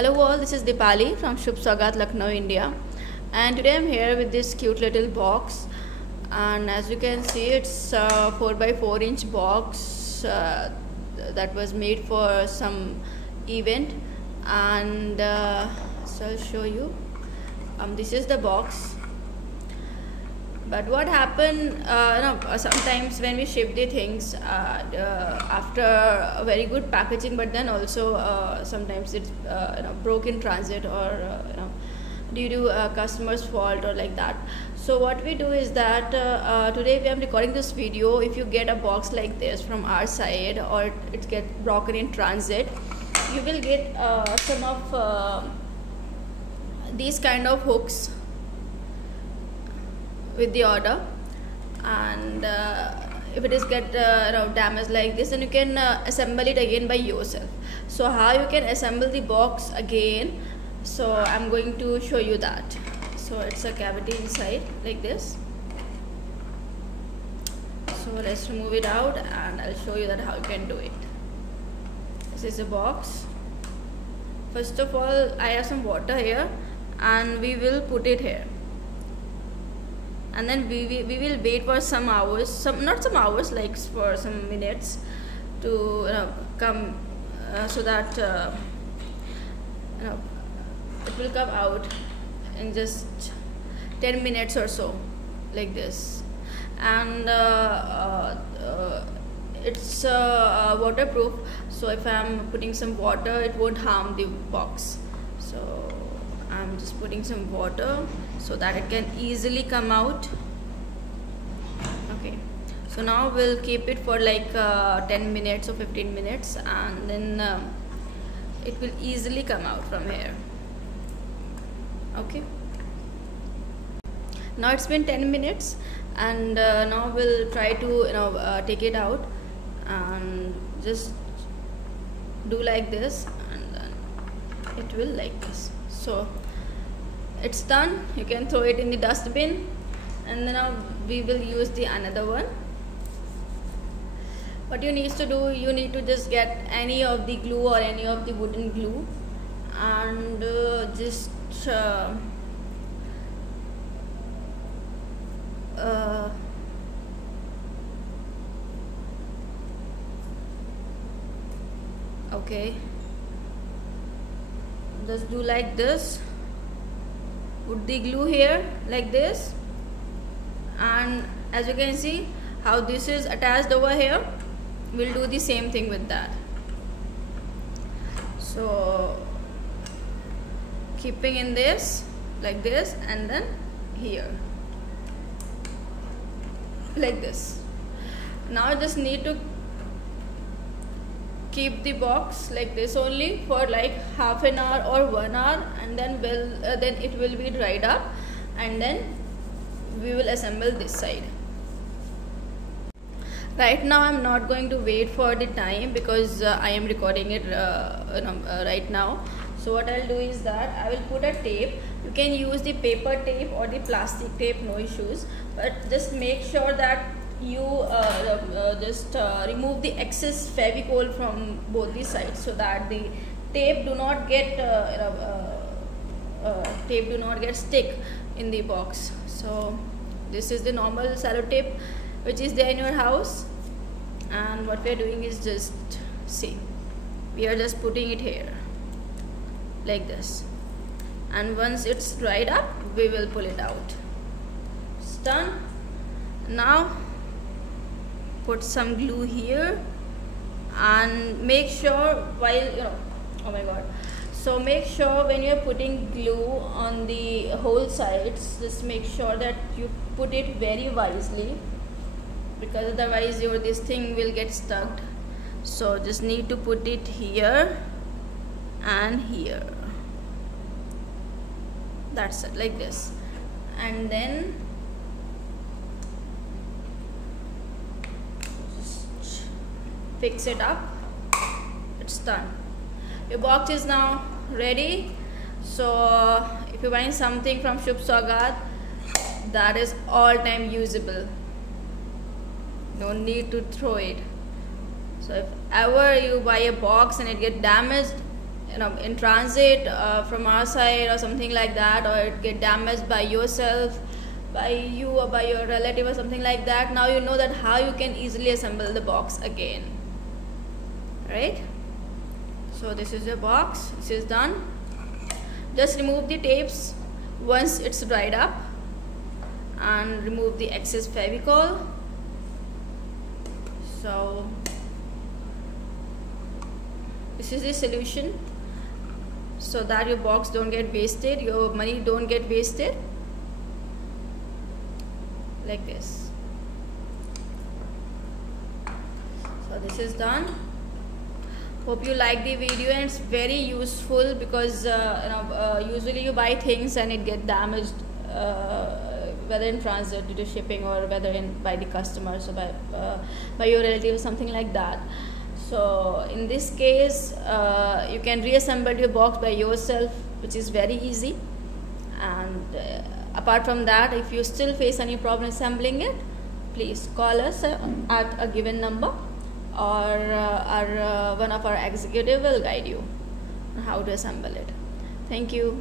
Hello all, this is Dipali from Shubh Swagat, Lucknow, India, and today I'm here with this cute little box. And as you can see, it's a 4x4 inch box that was made for some event, and so I'll show you. This is the box. But what happened, sometimes when we ship the things after a very good packaging, but then also sometimes it's broke in transit, or due to customer's fault or like that. So what we do is that today we are recording this video. If you get a box like this from our side, or it gets broken in transit, you will get some of these kind of hooks with the order. And if it is get damaged like this, then you can assemble it again by yourself. So how you can assemble the box again, so I'm going to show you that. So it's a cavity inside like this. So let's remove it out and I'll show you that how you can do it. This is a box. First of all, I have some water here and we will put it here, and then we will wait for some hours, not some hours, like for some minutes to come, so that it will come out in just 10 minutes or so, like this. And it's waterproof, so if I'm putting some water, it won't harm the box. So I'm just putting some water so that it can easily come out. Okay, so now we'll keep it for like 10 minutes or 15 minutes, and then it will easily come out from here. Okay, now it's been 10 minutes, and now we'll try to take it out, and just do like this, and then it will like this. So it's done. You can throw it in the dustbin, and then now we will use the another one. What you need to do, you need to just get any of the glue or any of the wooden glue, and just okay, just do like this. Put the glue here like this, and as you can see how this is attached over here, we'll do the same thing with that. So keeping in this like this, and then here like this. Now just need to keep the box like this only for like half an hour or 1 hour, and then then it will be dried up, and then we will assemble this side. Right now I'm not going to wait for the time, because I am recording it right now. So what I'll do is that I will put a tape. You can use the paper tape or the plastic tape, no issues, but just make sure that you just remove the excess Fevicol from both the sides, so that the tape do not get stick in the box. So this is the normal cello tape which is there in your house, and what we are doing is just see, we are just putting it here like this, and once it's dried up we will pull it out. It's done. Now put some glue here, and make sure while oh my god, so make sure when you're putting glue on the whole sides, just make sure that you put it very wisely, because otherwise this thing will get stuck. So just need to put it here and here, that's it, like this, and then fix it up. It's done. Your box is now ready. So if you're buying something from Shubh Swagat, that is all time usable, no need to throw it. So if ever you buy a box and it get damaged, in transit from our side or something like that, or it get damaged by yourself, by you or by your relative or something like that, now you know that how you can easily assemble the box again, right? So this is your box. This is done. Just remove the tapes once it's dried up and remove the excess Fevicol. So this is the solution, so that your box don't get wasted, your money don't get wasted, like this. So this is done. Hope you like the video, and it's very useful because usually you buy things and it get damaged, whether in transit due to shipping or whether by the customers or by your relative or something like that. So in this case you can reassemble your box by yourself, which is very easy. And apart from that, if you still face any problem assembling it, please call us at a given number, or one of our executive will guide you on how to assemble it. Thank you.